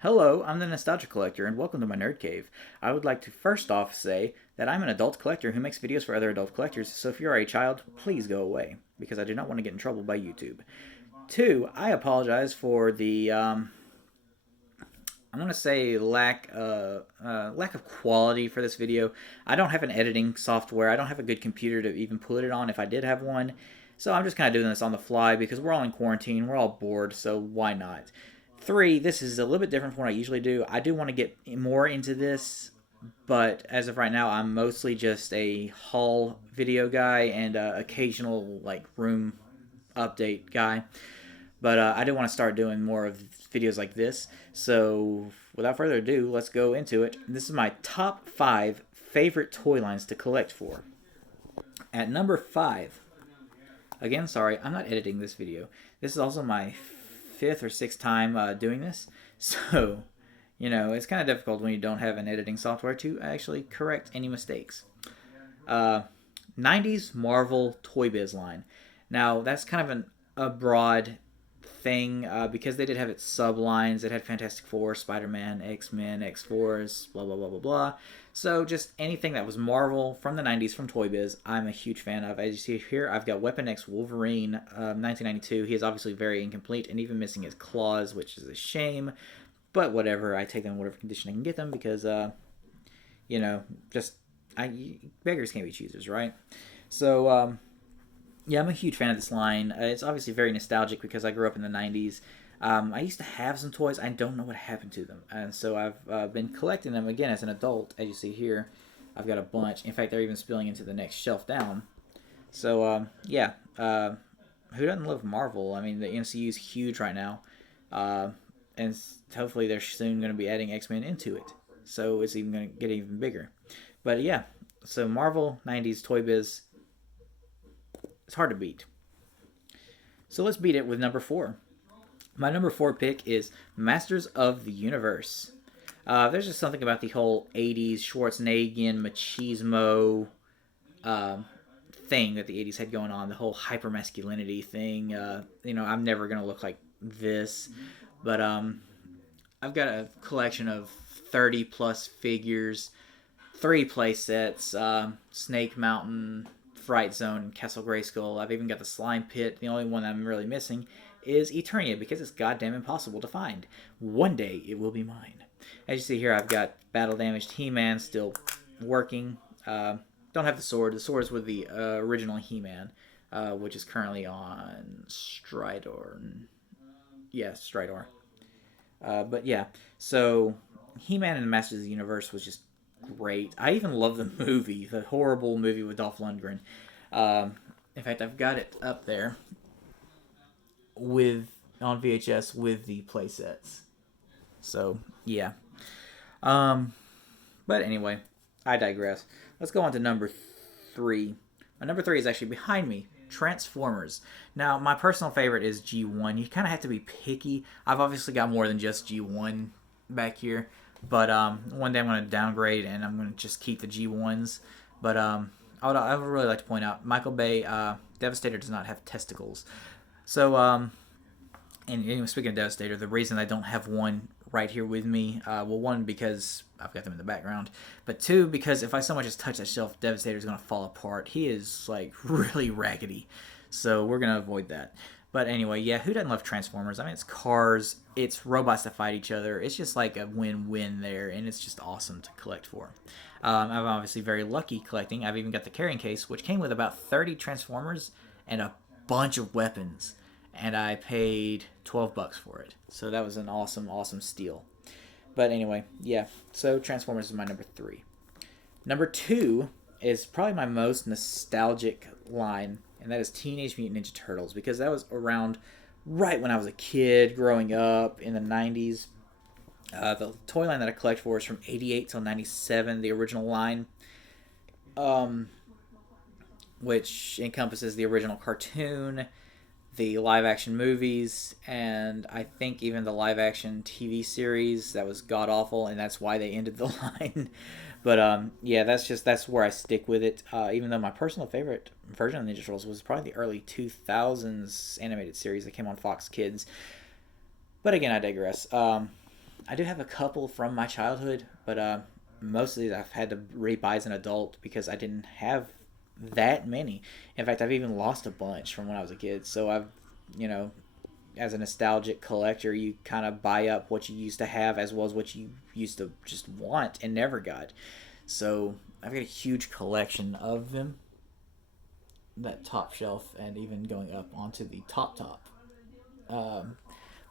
Hello, I'm the Nostalgia Collector, and welcome to my Nerd Cave. I would like to first off say that I'm an adult collector who makes videos for other adult collectors, so if you're a child, please go away, because I do not want to get in trouble by YouTube. Two, I apologize for the, I'm going to say lack of quality for this video. I don't have an editing software. I don't have a good computer to even put it on if I did have one. So I'm just kind of doing this on the fly because we're all in quarantine. We're all bored, so why not? Three, this is a little bit different from what I usually do. I do want to get more into this, but as of right now, I'm mostly just a haul video guy and occasional like room update guy. But I do want to start doing more of videos like this. So without further ado, let's go into it. This is my top 5 favorite toy lines to collect for. At number 5, again, sorry, I'm not editing this video. This is also my fifth or sixth time doing this. So, it's kind of difficult when you don't have an editing software to actually correct any mistakes. Uh, 90s Marvel Toy Biz line. Now, that's kind of a broad thing because they did have its sublines. It had Fantastic Four, Spider-Man, X-Men, X-Force, blah, blah, blah, blah, blah. So just anything that was Marvel from the 90s from Toy Biz, I'm a huge fan of. As you see here, I've got Weapon X Wolverine 1992. He is obviously very incomplete and even missing his claws, which is a shame. But whatever, I take them in whatever condition I can get them because, just beggars can't be choosers, right? So, yeah, I'm a huge fan of this line. It's obviously very nostalgic because I grew up in the 90s. I used to have some toys. I don't know what happened to them. And so I've been collecting them again as an adult. As you see here, I've got a bunch. In fact, they're even spilling into the next shelf down. So, yeah. Who doesn't love Marvel? I mean, the MCU is huge right now. And hopefully they're soon going to be adding X-Men into it. So it's even going to get even bigger. But yeah, so Marvel, 90s, Toy Biz, it's hard to beat. So let's beat it with number 4. My number 4 pick is Masters of the Universe. There's just something about the whole 80s Schwarzeneggian machismo uh, thing that the 80s had going on, the whole hypermasculinity thing. I'm never going to look like this, but I've got a collection of 30 plus figures, 3 play sets, Snake Mountain, Fright Zone, and Castle Grayskull. I've even got the Slime Pit. The only one I'm really missing is Eternia because it's goddamn impossible to find. One day it will be mine. As you see here, I've got Battle Damaged He-Man still working. Don't have the sword. The sword is with the original He-Man, which is currently on Stridor. Yeah, Stridor. But yeah, so He-Man and the Masters of the Universe was just great. I even love the movie, the horrible movie with Dolph Lundgren. In fact, I've got it up there with on VHS with the playsets. So yeah. Um, but anyway, I digress. Let's go on to number 3. My number 3 is actually behind me. Transformers. Now, my personal favorite is G1. You kind of have to be picky. I've obviously got more than just G1 back here. But one day I'm going to downgrade and I'm going to just keep the G1s. But I would really like to point out Michael Bay, Devastator does not have testicles. So, and speaking of Devastator, the reason I don't have one right here with me, well, one, because I've got them in the background. But 2, because if I so much as touch that shelf, Devastator is going to fall apart. He is, like, really raggedy. So we're going to avoid that. But anyway, yeah, who doesn't love Transformers? I mean, it's cars, it's robots that fight each other. It's just like a win-win there, and it's just awesome to collect for. I'm obviously very lucky collecting. I've even got the carrying case, which came with about 30 Transformers and a bunch of weapons. And I paid $12 for it. So that was an awesome, awesome steal. But anyway, yeah, so Transformers is my number 3. Number 2 is probably my most nostalgic line, and that is Teenage Mutant Ninja Turtles, because that was around right when I was a kid growing up in the 90s. The toy line that I collect for is from 88 till 97, the original line, which encompasses the original cartoon, the live action movies, and I think even the live action TV series that was god awful, and that's why they ended the line. But yeah, that's where I stick with it. Even though my personal favorite version of Ninja Turtles was probably the early 2000s animated series that came on Fox Kids. But again, I digress. I do have a couple from my childhood, but most of these I've had to rebuy as an adult because I didn't have that many. In fact, I've even lost a bunch from when I was a kid. So I've, you know, as a nostalgic collector, you kind of buy up what you used to have as well as what you used to just want and never got. So I've got a huge collection of them. That top shelf and even going up onto the top. Um,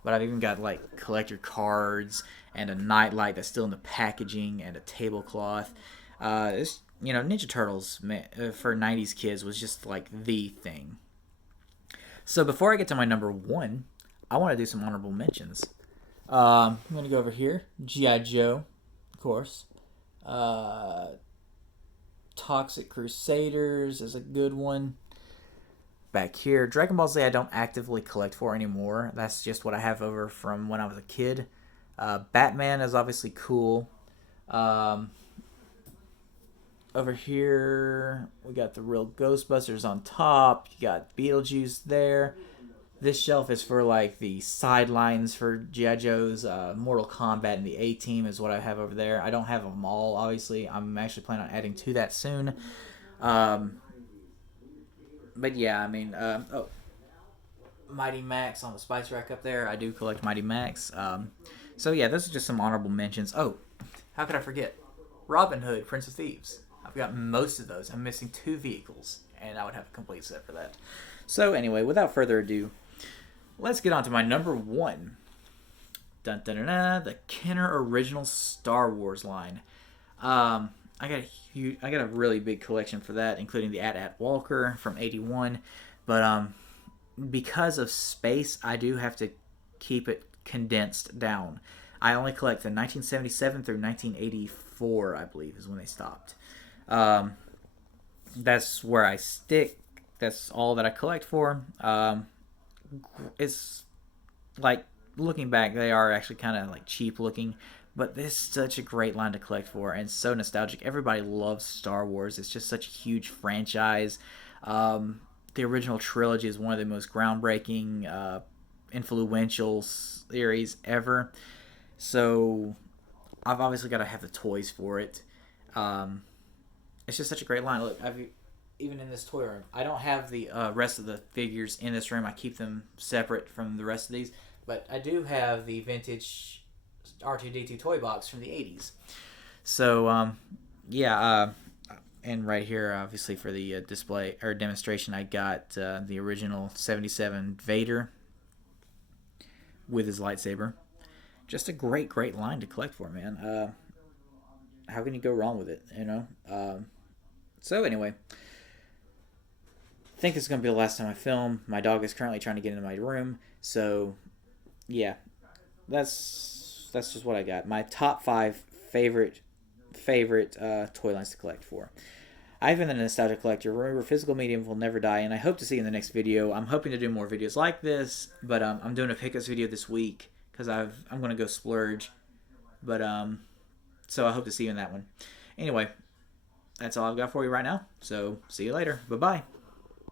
but I've even got like collector cards and a nightlight that's still in the packaging and a tablecloth. This, Ninja Turtles for '90s kids was just like the thing. So before I get to my number one, I want to do some honorable mentions. I'm gonna go over here. GI Joe, of course. Uh, Toxic Crusaders is a good one. Back here, Dragon Ball Z I don't actively collect for anymore. That's just what I have over from when I was a kid. Batman is obviously cool. Um, Over here, we got the real Ghostbusters on top. You got Beetlejuice there. This shelf is for like the sidelines for G.I. Joe's. Mortal Kombat and the A-Team is what I have over there. I don't have them all, obviously. I'm actually planning on adding to that soon. But yeah, I mean, Mighty Max on the spice rack up there. I do collect Mighty Max. So yeah, those are just some honorable mentions. Oh, how could I forget? Robin Hood, Prince of Thieves. I've got most of those. I'm missing 2 vehicles, and I would have a complete set for that. So anyway, without further ado, let's get on to my number one. Dun dun dun dun, the Kenner Original Star Wars line. I got a really big collection for that, including the AT-AT Walker from '81. But because of space, I do have to keep it condensed down. I only collect the 1977 through 1984, I believe, is when they stopped. That's where I stick. That's all that I collect for. It's like, looking back, they are actually kind of like cheap looking, but this is such a great line to collect for and so nostalgic. Everybody loves Star Wars. It's just such a huge franchise. The original trilogy is one of the most groundbreaking, influential series ever. So I've obviously got to have the toys for it. It's just such a great line. Look, even in this toy room, I don't have the rest of the figures in this room. I keep them separate from the rest of these. But I do have the vintage R2-D2 toy box from the 80s. So, and right here, obviously, for the display or demonstration, I got the original 77 Vader with his lightsaber. Just a great, great line to collect for, man. How can you go wrong with it, So, anyway, I think this is going to be the last time I film. My dog is currently trying to get into my room, so yeah, that's just what I got. My top 5 favorite toy lines to collect for. I've been a nostalgia collector. Remember, physical medium will never die, and I hope to see you in the next video. I'm hoping to do more videos like this, but I'm doing a pickups video this week because I'm going to go splurge. But so I hope to see you in that one. Anyway, that's all I've got for you right now. So see you later. Bye bye.